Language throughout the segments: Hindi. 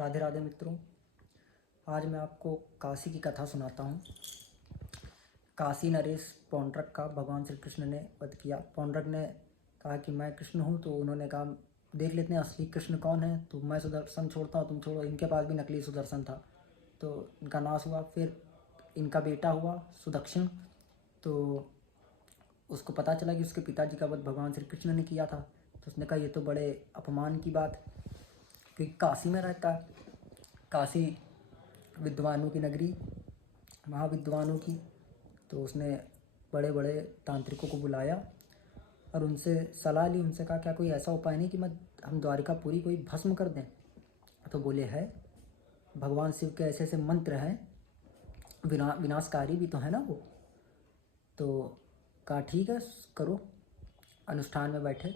राधे राधे मित्रों। आज मैं आपको काशी की कथा सुनाता हूँ। काशी नरेश पौंड्रक का भगवान श्री कृष्ण ने वध किया। पौंड्रक ने कहा कि मैं कृष्ण हूँ, तो उन्होंने कहा देख लेते हैं असली कृष्ण कौन है। तो मैं सुदर्शन छोड़ता हूँ, तुम छोड़ो। इनके पास भी नकली सुदर्शन था, तो इनका नाश हुआ। फिर इनका बेटा हुआ सुदक्षिण, तो उसको पता चला कि उसके पिताजी का वध भगवान श्री कृष्ण ने किया था। तो उसने कहा ये तो बड़े अपमान की बात है, क्योंकि काशी में रहता है। काशी विद्वानों की नगरी, महाविद्वानों की। तो उसने बड़े बड़े तांत्रिकों को बुलाया और उनसे सलाह ली। उनसे कहा क्या कोई ऐसा उपाय नहीं कि हम द्वारिकापुरी कोई भस्म कर दें। तो बोले है, भगवान शिव के ऐसे ऐसे मंत्र हैं, विनाशकारी भी तो है ना वो। तो कहा ठीक है करो। अनुष्ठान में बैठे,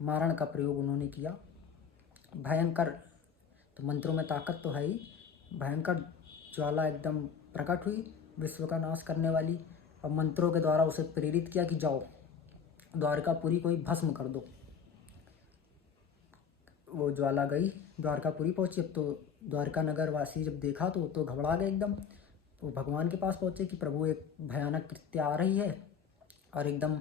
मारण का प्रयोग उन्होंने किया। भयंकर, तो मंत्रों में ताकत तो है ही, भयंकर ज्वाला एकदम प्रकट हुई, विश्व का नाश करने वाली। और मंत्रों के द्वारा उसे प्रेरित किया कि जाओ द्वारकापुरी को ही भस्म कर दो। वो ज्वाला गई, द्वारकापुरी पहुंची। अब तो द्वारका नगर वासी जब देखा तो घबरा गए एकदम। तो भगवान के पास पहुंचे कि प्रभु एक भयानक कृत्य आ रही है और एकदम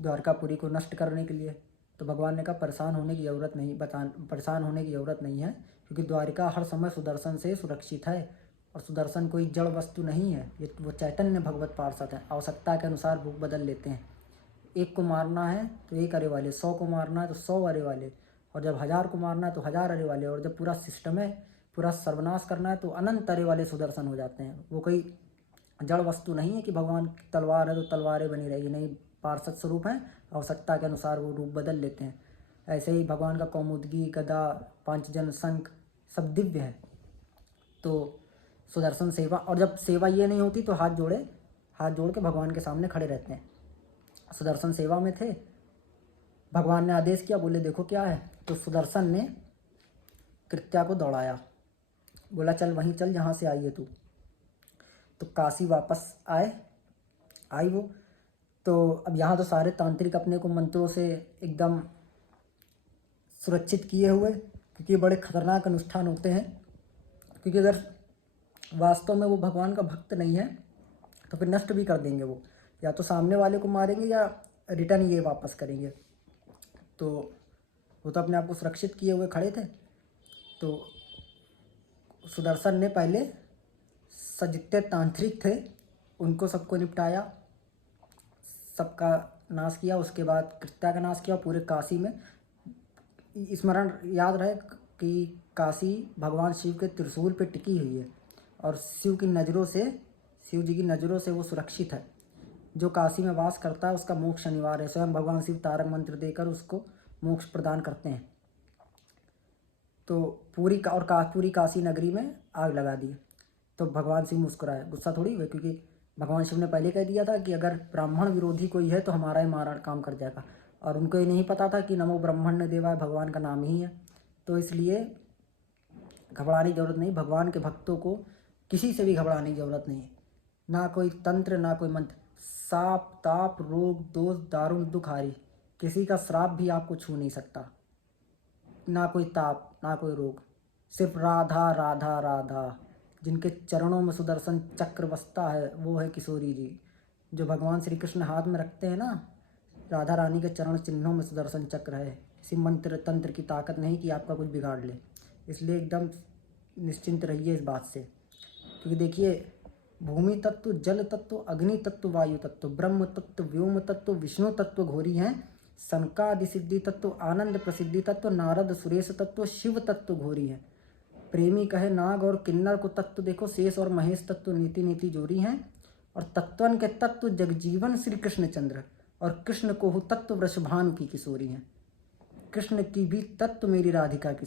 द्वारकापुरी को नष्ट करने के लिए। तो भगवान ने कहा परेशान होने की ज़रूरत नहीं है, क्योंकि द्वारिका हर समय सुदर्शन से सुरक्षित है। और सुदर्शन कोई जड़ वस्तु नहीं है, ये वो चैतन्य भगवत पार्षद है। आवश्यकता के अनुसार रूप बदल लेते हैं। एक को मारना है तो एक अरे वाले, 100 को मारना है तो 100 अरे वाले, और जब 1000 को मारना है तो 1000 अरे वाले, और जब पूरा सिस्टम है, पूरा सर्वनाश करना है तो अनंत अरे वाले सुदर्शन हो जाते हैं। वो कोई जड़ वस्तु नहीं है कि भगवान की तलवार है तो तलवारें बनी रहेगी, नहीं, पार्षद स्वरूप हैं। आवश्यकता के अनुसार वो रूप बदल लेते हैं। ऐसे ही भगवान का कौमुदगी, गदा, पांचजन, शंख सब दिव्य है। तो सुदर्शन सेवा, और जब सेवा ये नहीं होती तो हाथ जोड़ के भगवान के सामने खड़े रहते हैं। सुदर्शन सेवा में थे। भगवान ने आदेश किया, बोले देखो क्या है। तो सुदर्शन ने कृत्या को दौड़ाया, बोला चल वहीं चल जहाँ से आई है तू। तो काशी वापस आई वो। तो अब यहाँ तो सारे तांत्रिक अपने को मंत्रों से एकदम सुरक्षित किए हुए, क्योंकि ये बड़े खतरनाक अनुष्ठान होते हैं। क्योंकि अगर वास्तव में वो भगवान का भक्त नहीं है तो फिर नष्ट भी कर देंगे वो, या तो सामने वाले को मारेंगे या रिटर्न ये वापस करेंगे। तो वो तो अपने आप को सुरक्षित किए हुए खड़े थे। तो सुदर्शन ने पहले जितने तांत्रिक थे उनको सबको निपटाया, सबका नाश किया। उसके बाद कृत्या का नाश किया। पूरे काशी में स्मरण याद रहे कि काशी भगवान शिव के त्रिशूल पे टिकी हुई है, और शिव जी की नज़रों से वो सुरक्षित है। जो काशी में वास करता है उसका मोक्ष अनिवार्य है। स्वयं भगवान शिव तारक मंत्र देकर उसको मोक्ष प्रदान करते हैं। तो पूरी काशी नगरी में आग लगा दी। तो भगवान शिव मुस्कुराए, गुस्सा थोड़ी हुए, क्योंकि भगवान शिव ने पहले कह दिया था कि अगर ब्राह्मण विरोधी कोई है तो हमारा ही मारण काम कर जाएगा। और उनको ये नहीं पता था कि नमो ब्रह्मण्य देवाय भगवान का नाम ही है। तो इसलिए घबराने की जरूरत नहीं। भगवान के भक्तों को किसी से भी घबराने की जरूरत नहीं है। ना कोई तंत्र, ना कोई मंत्र। साप, ताप, रोग, दोष, दारुण, दुख हारी, किसी का श्राप भी आपको छू नहीं सकता। ना कोई ताप, ना कोई रोग। सिर्फ राधा राधा राधा। जिनके चरणों में सुदर्शन चक्र बसता है वो है किशोरी जी। जो भगवान श्री कृष्ण हाथ में रखते हैं ना, राधा रानी के चरण चिन्हों में सुदर्शन चक्र है। किसी मंत्र तंत्र की ताकत नहीं कि आपका कुछ बिगाड़ ले। इसलिए एकदम निश्चिंत रहिए इस बात से। क्योंकि देखिए, भूमि तत्व, जल तत्व, अग्नि तत्व, वायु तत्व, ब्रह्म तत्व, व्योम तत्व, विष्णु तत्व घोरी हैं। सनकादि सिद्धि तत्व, आनंद प्रसिद्धि तत्व, नारद सुरेश तत्व, शिव तत्व घोरी है। प्रेमी कहे नाग और किन्नर को तत्व देखो, शेष और महेश तत्व नीति नीति जोरी हैं। और तत्वन के तत्व जगजीवन श्री कृष्ण चंद्र, और कृष्ण को तत्व वृषभानु की किशोरी हैं। कृष्ण की भी तत्व मेरी राधिका की